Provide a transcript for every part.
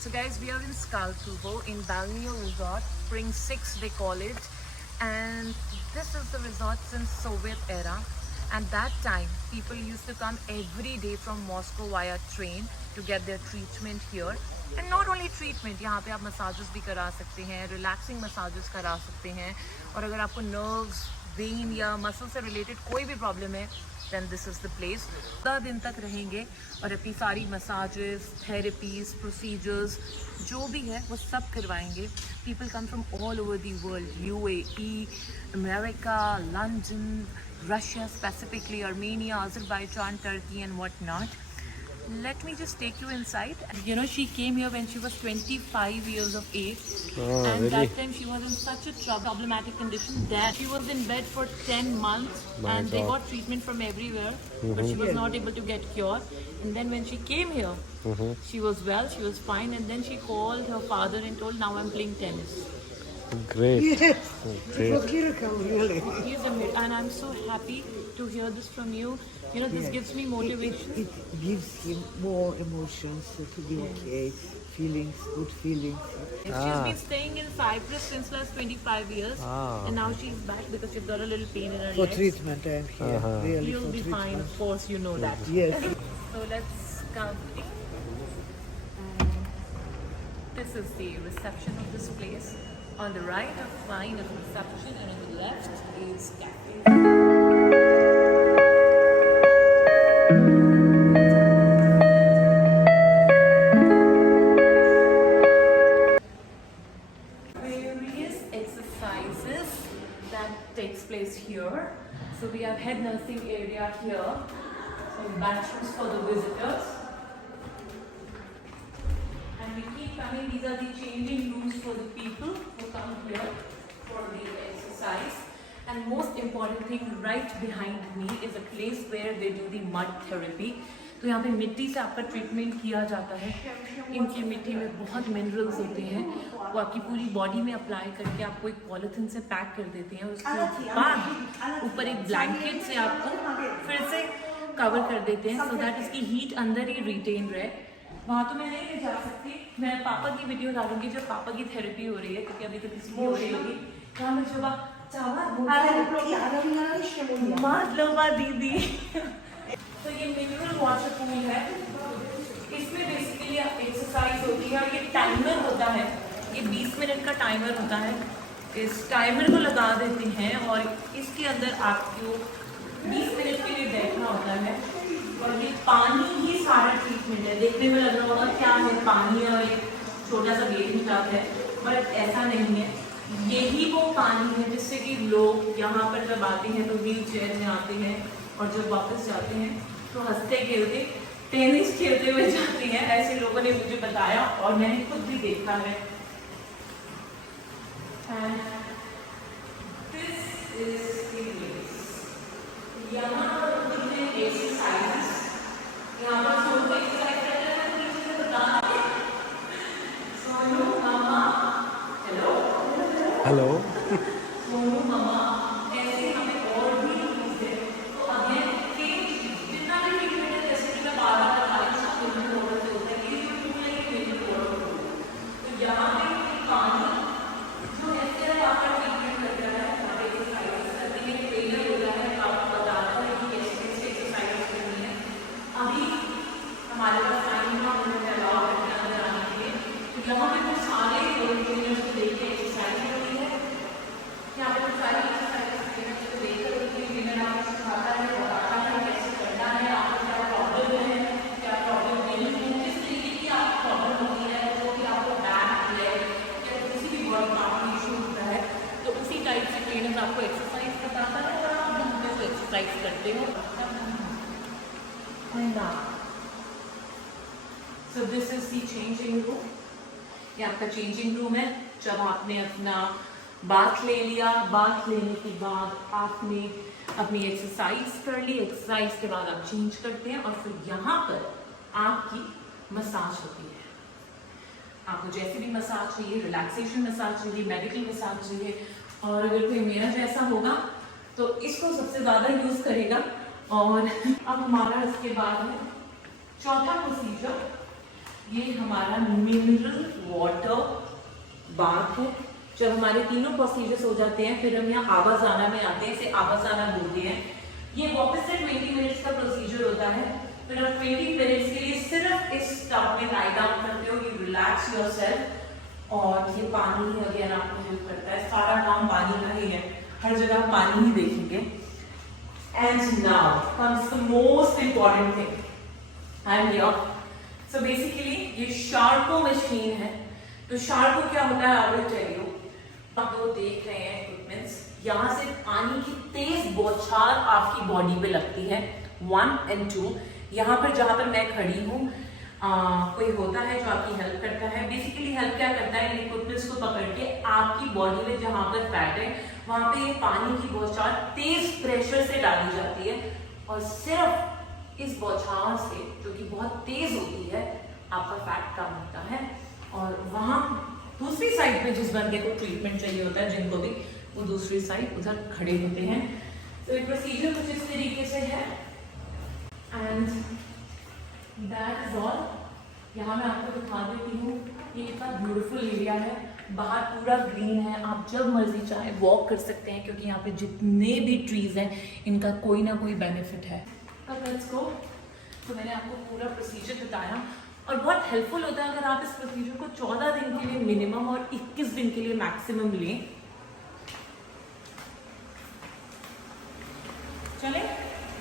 So guys, we are in Skaltuvo in Balneo Resort, Spring 6 they call it, and this is the resort since Soviet era. And that time people used to come every day from Moscow via train to get their treatment here. And not only treatment, यहाँ पे आप massages भी करा सकते हैं, relaxing massages करा सकते हैं, और अगर आपको nerves, vein या muscle से related कोई भी problem है, then this is the place. 10 दिन तक रहेंगे और अपनी सारी massages, therapies, procedures जो भी है वो सब करवाएंगे. People come from all over the world, UAE, America, London, Russia specifically, Armenia, Azerbaijan, Turkey and whatnot. Let me just take you inside. You know, she came here when she was 25 years of age. Oh, and really? that time she was in such a problematic condition that she was in bed for 10 months. My and they God. got treatment from everywhere. But she was not able to get cured. And then when she came here, she was well, she was fine. And then she called her father and told, now I'm playing tennis. Great. Yes, Great. it was miracle, really. He's amazing. And I'm so happy to hear this from you. You know, this gives me motivation. It gives him more emotions to be okay, feelings, good feelings. She's been staying in Cyprus since last 25 years, and now she's back because she's got a little pain in her For legs. treatment, I'm here, really You'll for be treatment. fine, of course, you know that. Yes. So let's come in. This is the reception of this place. On the right of mine is reception, and on the left is cafe. Various exercises that takes place here. So we have head nursing area here. So bathrooms for the visitors. And we keep coming. These are the changing rooms for the people who come here for the exercise. And most important thing, right behind me is a place where they do the mud therapy. तो यहाँ पे मिट्टी से आपका treatment किया जाता है. इनकी मिट्टी में बहुत मिनरल्स होते हैं, वो आपकी पूरी बॉडी में अप्लाई करके आपको एक पॉलिथीन से पैक कर देते हैं. उसके बाद ऊपर एक ब्लैंकेट से आपको फिर से कवर कर देते हैं, सो दैट इसकी हीट अंदर ही रिटेन रहे. वहाँ तो मैं नहीं जा सकती, मैं पापा की वीडियो डालूंगी जब पापा की थेरेपी हो रही है, क्योंकि अभी तो किसी की हो रही होगी. यहाँ में जब माधलवा दीदी. तो ये मिनरल वाटर पूल है. इसमें बेसिकली एक्सरसाइज होती है और ये टाइमर होता है. ये 20 मिनट का टाइमर होता है. इस टाइमर को लगा देते हैं और इसके अंदर आपको 20 मिनट के लिए बैठना होता है. और ये पानी ही सारा ट्रीटमेंट है. देखने में लग रहा होगा क्या है, पानी है और एक छोटा सा गेट ही टब है, बट ऐसा नहीं है. यही वो पानी है जिससे कि लोग यहाँ पर जब आते हैं तो व्हील चेयर में आते हैं और जब वापस जाते हैं तो हंसते खेलते टेनिस खेलते हुए जाते हैं. ऐसे लोगों ने मुझे बताया और मैंने खुद भी देखा है. And this is the place. यहाँ पर exercises. यहाँ पर सोनू एक्सरसाइज करते हैं, पीछे से बता दें. सोनू मामा, हेलो. Hello. सोनू मामा, ऐसे हमें और भी चीज़ है. तो अगेन जितना भी ट्रीटमेंट है, जैसे कि मैं बार-बार बता रही हूँ, सब मिनरल वाटर से होता है. ये जो टूल है ये मिनरल वाटर है. तो यहाँ पे पानी जो ऐसे आपका ट्रीटमेंट कर रहा है, हमारे एक्सरसाइज करने के लिए ट्रेनर हो रहा है, आपको बताता है कि कैसे एक्सरसाइज करनी है. अभी हमारे पास टाइम ना होने से अलाउ करके अंदर आने के लिए. तो यहाँ पे कुछ सारे ट्रेनर्स को देख के एक्सरसाइज होती है. यहाँ पे कुछ सारी एक्सरसाइज ट्रेनर्स को देख कर उनके ट्रेनर आपको सिखाता है, बताता है कैसे करना है, आपको क्या प्रॉब्लम है, क्या प्रॉब्लम नहीं है, किस तरीके की आपको प्रॉब्लम होती है, जो कि आपको बैक लेग या किसी भी बॉडी पार्ट में इशू होता है. तो उसी टाइप से ट्रेनर्स आपको एक्सरसाइज बताता है और आप घंटे से एक्सरसाइज करते हो. So this is the changing room. ये आपका चेंजिंग रूम है. जब आपने अपना बाथ ले लिया, बाथ लेने के बाद आपने अपनी एक्सरसाइज कर ली. एक्सरसाइज के बाद आप चेंज करते हैं और फिर यहाँ पर आपकी मसाज होती है. आपको जैसे भी मसाज चाहिए, रिलैक्सेशन मसाज चाहिए, मेडिकल मसाज चाहिए, और अगर कोई मेरा जैसा होगा तो इसको सबसे ज़्यादा यूज़ करेगा. और अब हमारा इसके बाद में चौथा प्रोसीजर ये हमारा मिनरल वाटर बाथ है। जब हमारे तीनों प्रोसीजर्स हो जाते हैं फिर हम यहाँ आवाजाना में आते हैं, इसे आवाजाना बोलते हैं। ये वापस से 20 मिनट्स का प्रोसीजर होता है। फिर आप 20 मिनट्स के लिए सिर्फ इस टब में लाई डाउन करते हो, यू रिलैक्स योरसेल्फ। और ये पानी ही अगेन आपको हेल्प करता है, सारा काम पानी का ही है, हर जगह पानी ही देखेंगे। And now comes the most important thing, I am here. So basically ये शार्को मशीन है। तो शार्को क्या होता है, आई विल टेल यू। आप लोग देख रहे हैं इक्विपमेंट्स, यहाँ से पानी की तेज बौछार आपकी बॉडी पे लगती है, 1 and 2। यहाँ पर जहाँ पर मैं खड़ी हूँ कोई होता है जो आपकी हेल्प करता है। बेसिकली हेल्प क्या करता है, इन इक्विपमेंट्स को पकड़ के आपकी बॉडी में जहाँ पर फैट है वहाँ पे ये पानी की बौछार तेज प्रेशर से डाली जाती है, और सिर्फ इस बौछार से, जो कि बहुत तेज होती है, आपका फैट कम होता है। और वहाँ दूसरी साइड पे जिस बंदे को ट्रीटमेंट चाहिए होता है, जिनको भी, वो दूसरी साइड उधर खड़े होते हैं। तो ये प्रोसीजर कुछ इस तरीके से है एंड दैट इज ऑल। यहाँ मैं आपको दिखा देती हूँ, ये इतना ब्यूटीफुल एरिया है, बाहर पूरा ग्रीन है, आप जब मर्जी चाहे वॉक कर सकते हैं, क्योंकि यहाँ पे जितने भी ट्रीज हैं इनका कोई ना कोई बेनिफिट है। अब लेट्स गो। तो मैंने आपको पूरा प्रोसीजर बताया और बहुत हेल्पफुल होता है अगर आप इस प्रोसीजर को 14 दिन के लिए मिनिमम और 21 दिन के लिए मैक्सिमम लें। चले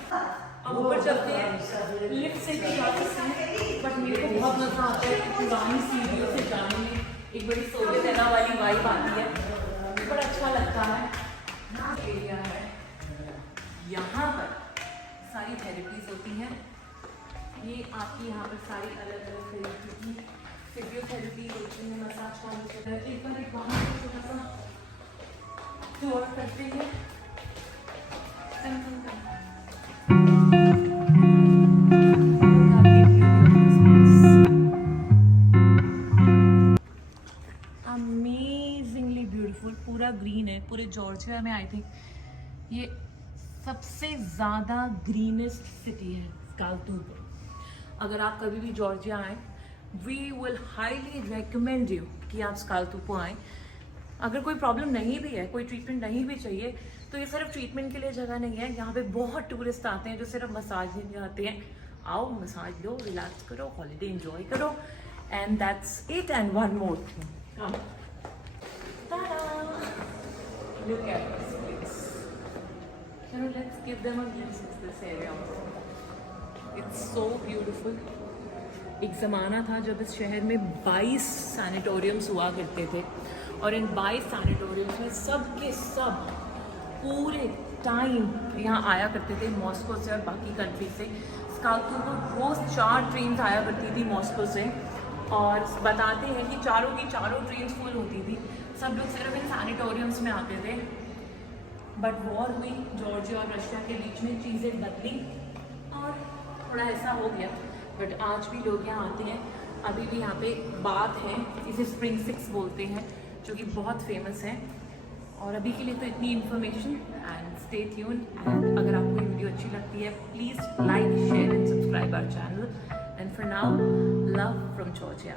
अब ऊपर चलते हैं, लिफ्ट से भी जा सकते हैं, बट मेरे को बहुत मजा आता है पुरानी सीढ़ियों से जाने में, एक बड़ी सोवियत वाली वाइब आती है, बड़ा अच्छा लगता है। एरिया है, यहाँ पर सारी थेरेपीज होती हैं। ये आपकी यहाँ पर सारी अलग अलग तरीके की फिजियोथेरेपी होती है, मसाज का होता है। एक बार एक बाहर छोटा सा टूर करते हैं। अमेजिंगली ब्यूटीफुल, पूरा ग्रीन है। पूरे जॉर्जिया में आई थिंक ये सबसे ज़्यादा ग्रीनेस्ट सिटी है, स्कालतूपो। अगर आप कभी भी जॉर्जिया आए, we will highly recommend you कि आप स्कालतूपो आएँ। अगर कोई प्रॉब्लम नहीं भी है, कोई ट्रीटमेंट नहीं भी चाहिए, तो ये सिर्फ ट्रीटमेंट के लिए जगह नहीं है। यहाँ पे बहुत टूरिस्ट आते हैं जो सिर्फ मसाज लेने आते हैं। आओ, मसाज लो, रिलैक्स करो, हॉलीडे एंजॉय करो, and that's it. And one more thing, look at this place. Let's give them a glimpse of this area. It's so beautiful. एक ज़माना था जब इस शहर में 22 सैनिटोरियम्स हुआ करते थे, और इन 22 सैनिटोरियम्स में सब के सब पूरे टाइम यहाँ आया करते थे, मॉस्को से और बाकी कंट्री से। स्कालतूपो रोज़ 4 ट्रेन आया करती थी मॉस्को से, और बताते हैं कि चारों की चारों ट्रेन फुल होती थी। सब लोग सिर्फ इन सैनिटोरियम्स में आते थे। बट वॉर हुई जॉर्जिया और रशिया के बीच में, चीज़ें बदली और थोड़ा ऐसा हो गया। बट आज भी लोग यहाँ आते हैं। अभी भी यहाँ पे बात है, इसे स्प्रिंग 6 बोलते हैं, जो कि बहुत फेमस है। और अभी के लिए तो इतनी information, and stay tuned. And अगर आपको ये वीडियो अच्छी लगती है, please like, share and subscribe our channel. And for now, love from Georgia.